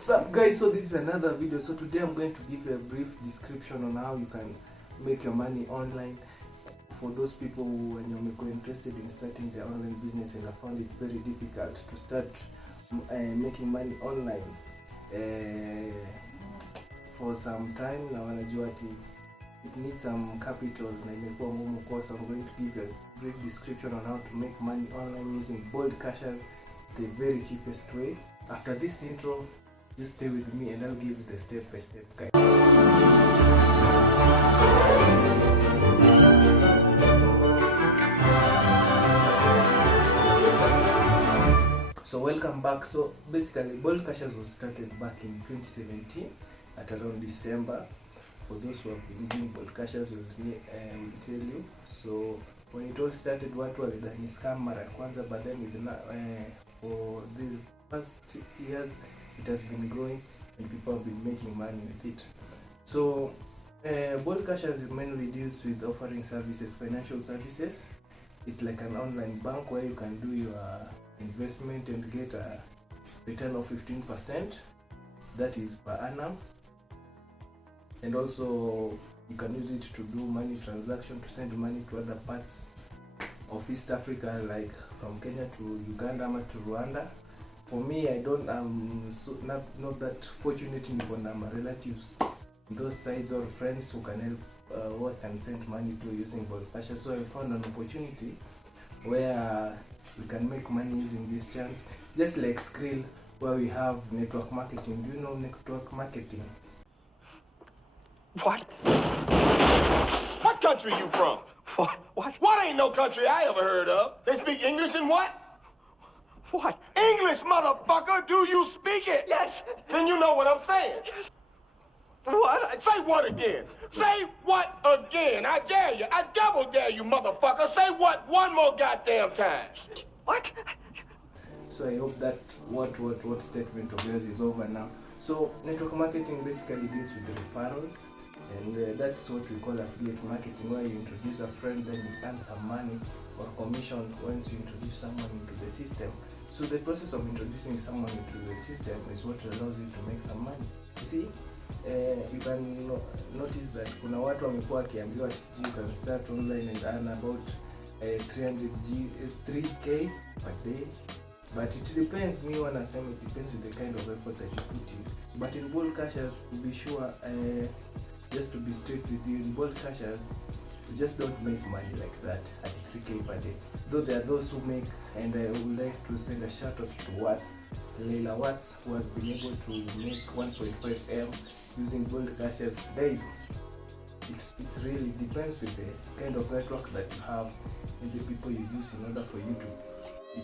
What's up guys? So this is another video. So today I'm going to give you a brief description on how you can make your money online. For those people who are interested in starting their online business and I found it very difficult to start making money online for some time now, wanajua ati it needs some capital na imekuwa ngumu kwa, so I'm going to give you a brief description on how to make money online using Bold Cashers, the very cheapest way. After this intro, just stay with me and I'll give you the step-by-step guide. So welcome back. So basically Bold Cashers was started back in 2017 at around December. For those who have been doing Bold Cashers will tell you. So when it all started, what was the scam mara kwanza, but then with for the past years it has been growing and people have been making money with it. So Bold Cashers mainly deals with offering services, financial services. It's like an online bank where you can do your investment and get a return of 15%, that is per annum, and also you can use it to do money transaction, to send money to other parts of East Africa, like from Kenya to Uganda or to Rwanda. For me, I'm not that fortunate in my relatives in those sides or friends who can help who I can send money to using Bold Cashers. So I found an opportunity where we can make money using this chance, just like Skrill, where we have network marketing. Do you know network marketing? What? What country you from? What? What ain't no country I ever heard of? They speak English and what? What? English, motherfucker! Do you speak it? Yes. Then you know what I'm saying. Yes. What? Say what again? Say what again? I dare you. I double dare you, motherfucker. Say what one more goddamn time. What? So I hope that what statement of yours is over now. So network marketing basically deals with the referrals, and that's what we call affiliate marketing, where you introduce a friend, then you earn some money or commission once you introduce someone into the system. So the process of introducing someone into the system is what allows you to make some money. See, you can notice that kuna watu wamekuwa wakiambiwa you can start online and earn about 3k per day, but it depends. Me wanna say it depends with the kind of effort that you put in. But in Bold Cashers, to be sure, just to be straight with you, in Bold Cashers you just don't make money like that at 3k per day. Though there are those who make, and I would like to send a shout out to Watts, Leila Watts, who has been able to make 1.5M using Bold Cashers. Guys, it really depends with the kind of network that you have and the people you use in order for you to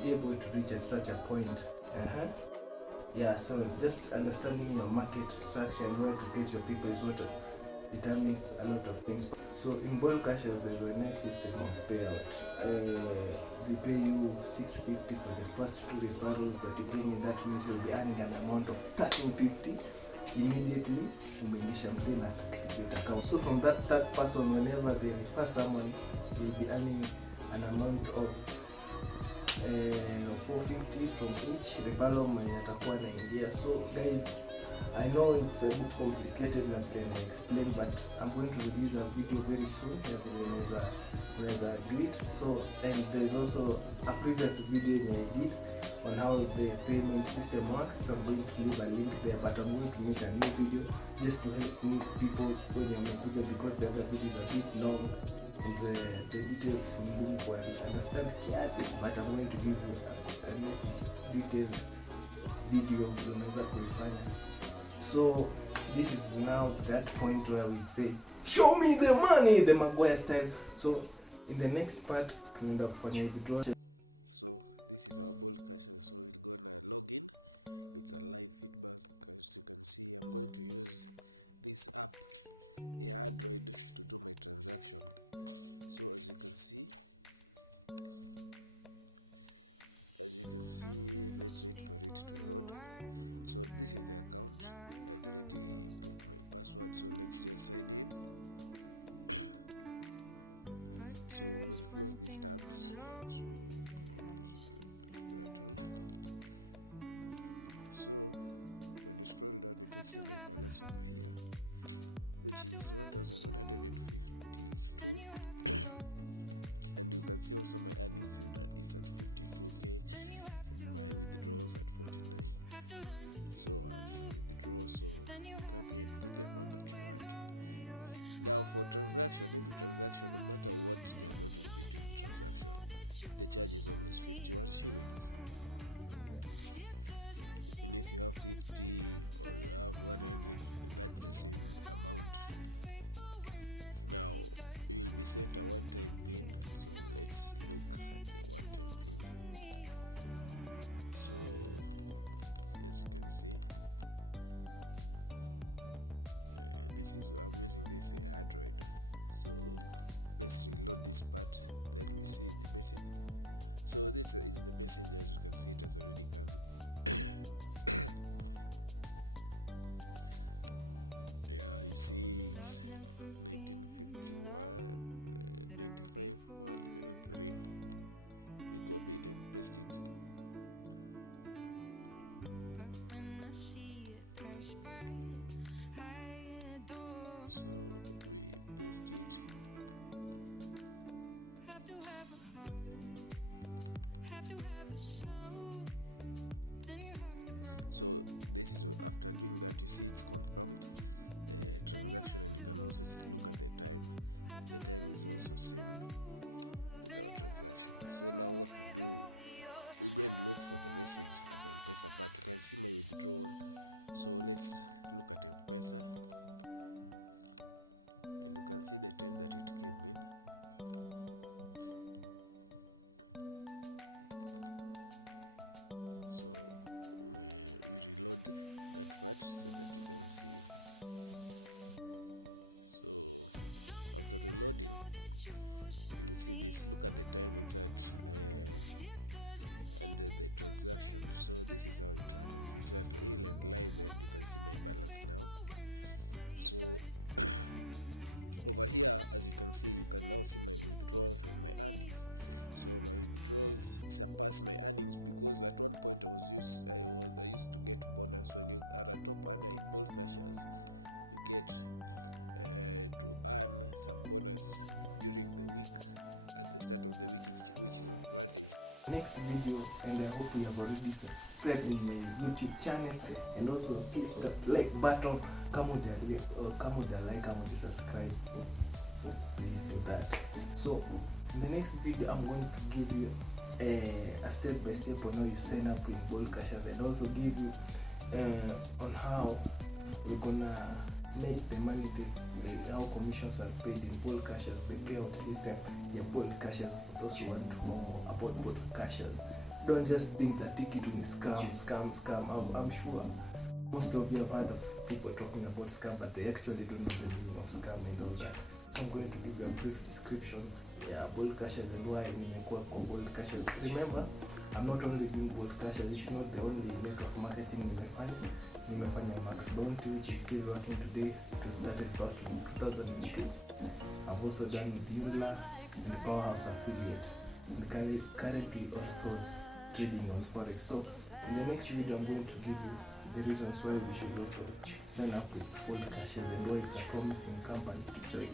be able to reach at such a point. Yeah, so just understanding your market structure and where to get your people is what determines a lot of things. So in Bold Cashers there's a nice system of payout. They pay you $650 for the first 2 referrals that you bring in. That means you'll be earning an amount of $1350 immediately. So from that third person, whenever they refer someone, you'll be earning an amount of $450 from each referral mwenye atakuwa anaingia. So guys, I know it's a bit complicated and I can explain, but I'm going to release a video very soon. Unaweza do it. So, and there's also a previous video I did on how the payment system works, so I'm going to leave a link there, but I'm going to make a new video just to help me people when you because the other video is a bit long and the details you understand kiasi, but I'm going to give you a nice detailed video unaweza kuifanya. So this is now that point where we say, show me the money, the Maguire style. So in the next part tunaenda kufanya withdrawal. One thing I know next video, and I hope you have already subscribed in my YouTube channel, and also click the like button. Kama uja like, kama uja subscribe, please do that. So in the next video I'm going to give you a step by step on how you sign up in Bolt Cashers, and also give you on how we're gonna make the money, how commissions are paid in Bolt Cashers, the payout system in Bolt Cashers, for those who want to know more about Bolt Cashers. Don't just think that ticketing is scam. I'm sure most of you have heard of people talking about scam, but they actually don't know the meaning of scam and all that. So I'm going to give you a brief description, Bolt Cashers, and why nimekuwa kwa Bolt Cashers. Remember, I'm not only doing Bolt Cashers, it's not the only network marketing nimefanya Max Bounty, which is still working today. It was started back in 2018. I've also done with Yula and the Powerhouse affiliate, and currently also trading on Forex. So in the next video I'm going to give you the reasons why we should also sign up with Bolt Cashers and why it's a promising company to join.